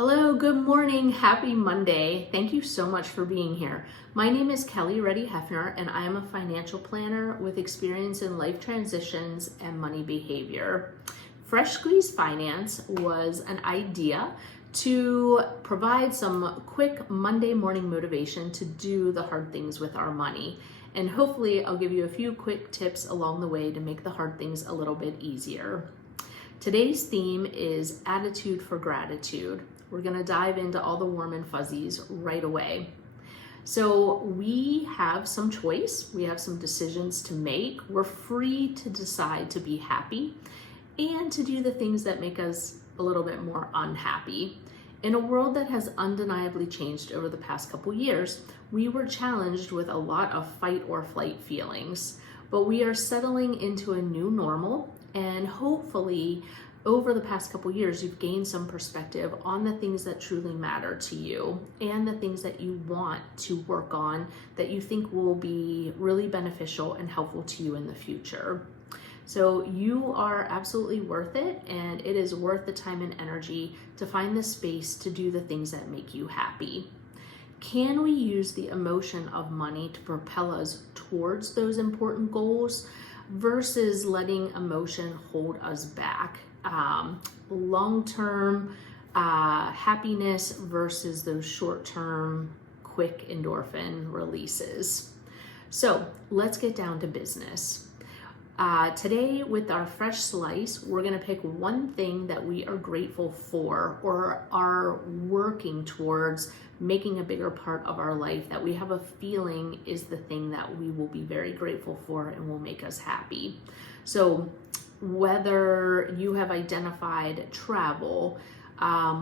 Hello, good morning, happy Monday. Thank you so much for being here. My name is Kelly Reddy-Heffner, and I am a financial planner with experience in life transitions and money behavior. Fresh Squeeze Finance was an idea to provide some quick Monday morning motivation to do the hard things with our money. And hopefully I'll give you a few quick tips along the way to make the hard things a little bit easier. Today's theme is attitude for gratitude. We're gonna dive into all the warm and fuzzies right away. So we have some choice, we have some decisions to make. We're free to decide to be happy and to do the things that make us a little bit more unhappy. In a world that has undeniably changed over the past couple years, we were challenged with a lot of fight or flight feelings, but we are settling into a new normal, and hopefully over the past couple years, you've gained some perspective on the things that truly matter to you and the things that you want to work on that you think will be really beneficial and helpful to you in the future. So you are absolutely worth it, and it is worth the time and energy to find the space to do the things that make you happy. Can we use the emotion of money to propel us towards those important goals versus letting emotion hold us back? Long-term happiness versus those short-term quick endorphin releases. So let's get down to business. Today with our fresh slice, we're gonna pick one thing that we are grateful for or are working towards making a bigger part of our life that we have a feeling is the thing that we will be very grateful for and will make us happy. So whether you have identified travel,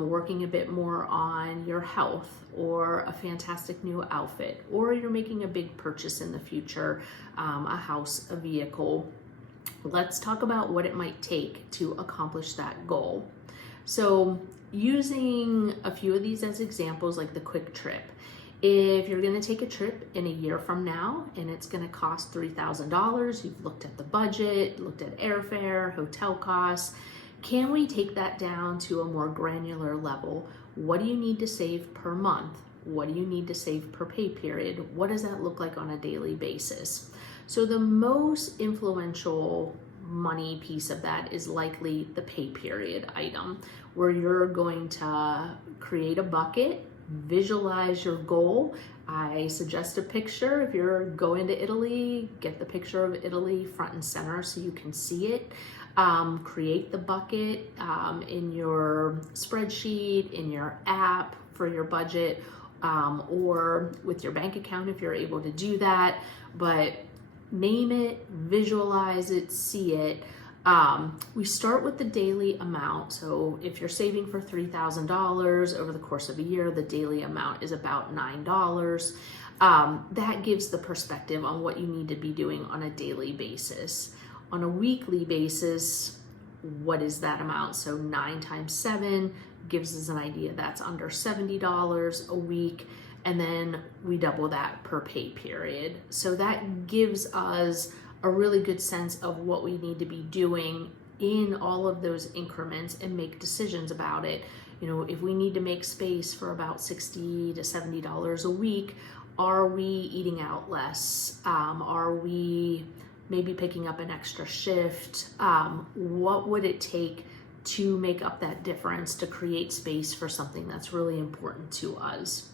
working a bit more on your health, or a fantastic new outfit, or you're making a big purchase in the future, a house, a vehicle, let's talk about what it might take to accomplish that goal. So using a few of these as examples, like the quick trip. If you're gonna take a trip in a year from now and it's gonna cost $3,000, you've looked at the budget, looked at airfare, hotel costs, can we take that down to a more granular level? What do you need to save per month? What do you need to save per pay period? What does that look like on a daily basis? So the most influential money piece of that is likely the pay period item, where you're going to create a bucket, visualize your goal. I suggest a picture. If you're going to Italy, get the picture of Italy front and center so you can see it. Create the bucket in your spreadsheet, in your app for your budget, or with your bank account if you're able to do that. But name it, visualize it, see it. We start with the daily amount. So if you're saving for $3,000 over the course of a year, the daily amount is about $9. That gives the perspective on what you need to be doing on a daily basis. On a weekly basis, what is that amount? So 9 times 7 gives us an idea that's under $70 a week. And then we double that per pay period. So that gives us a really good sense of what we need to be doing in all of those increments and make decisions about it. You know, if we need to make space for about $60 to $70 a week, are we eating out less? Are we maybe picking up an extra shift? What would it take to make up that difference to create space for something that's really important to us?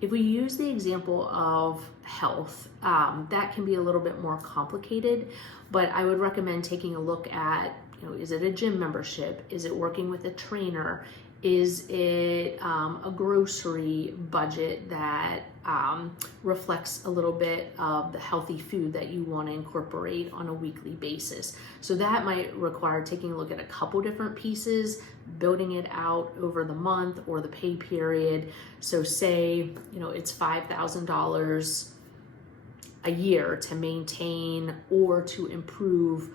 If we use the example of health, that can be a little bit more complicated, but I would recommend taking a look at, is it a gym membership? Is it working with a trainer? Is it a grocery budget that reflects a little bit of the healthy food that you want to incorporate on a weekly basis? So that might require taking a look at a couple different pieces, building it out over the month or the pay period. So say, it's $5,000 a year to maintain or to improve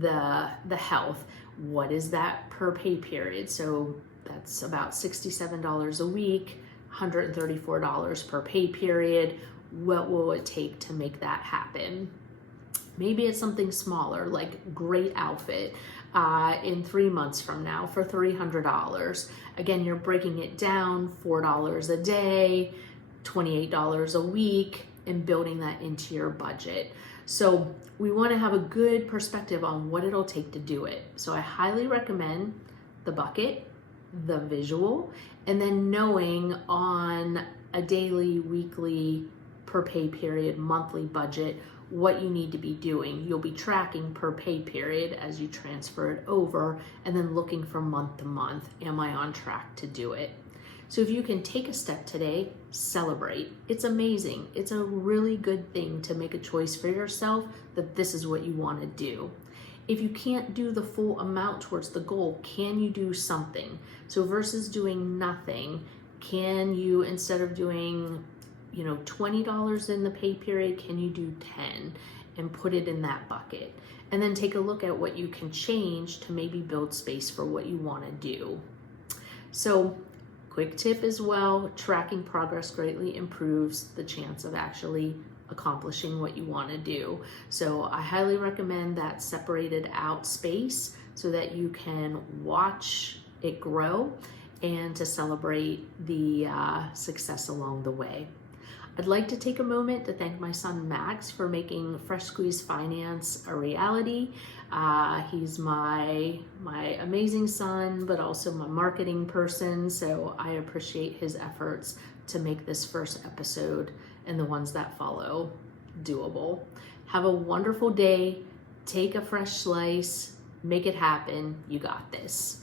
the health. What is that per pay period? So that's about $67 a week, $134 per pay period. What will it take to make that happen? Maybe it's something smaller, like great outfit. in 3 months from now for $300. Again, you're breaking it down, $4 a day, $28 a week, and building that into your budget. So we want to have a good perspective on what it'll take to do it. So I highly recommend the bucket, the visual, and then knowing on a daily, weekly, per pay period, monthly budget, what you need to be doing. You'll be tracking per pay period as you transfer it over, and then looking from month to month, am I on track to do it? So if you can take a step today, celebrate. It's amazing. It's a really good thing to make a choice for yourself that this is what you want to do. If you can't do the full amount towards the goal, can you do something? So versus doing nothing, can you, instead of doing, $20 in the pay period, can you do 10 and put it in that bucket? And then take a look at what you can change to maybe build space for what you want to do. So quick tip as well, tracking progress greatly improves the chance of actually accomplishing what you want to do. So I highly recommend that separated out space so that you can watch it grow and to celebrate the success along the way. I'd like to take a moment to thank my son Max for making Fresh Squeeze Finance a reality. He's my amazing son, but also my marketing person, so I appreciate his efforts to make this first episode and the ones that follow doable. Have a wonderful day. Take a fresh slice. Make it happen. You got this.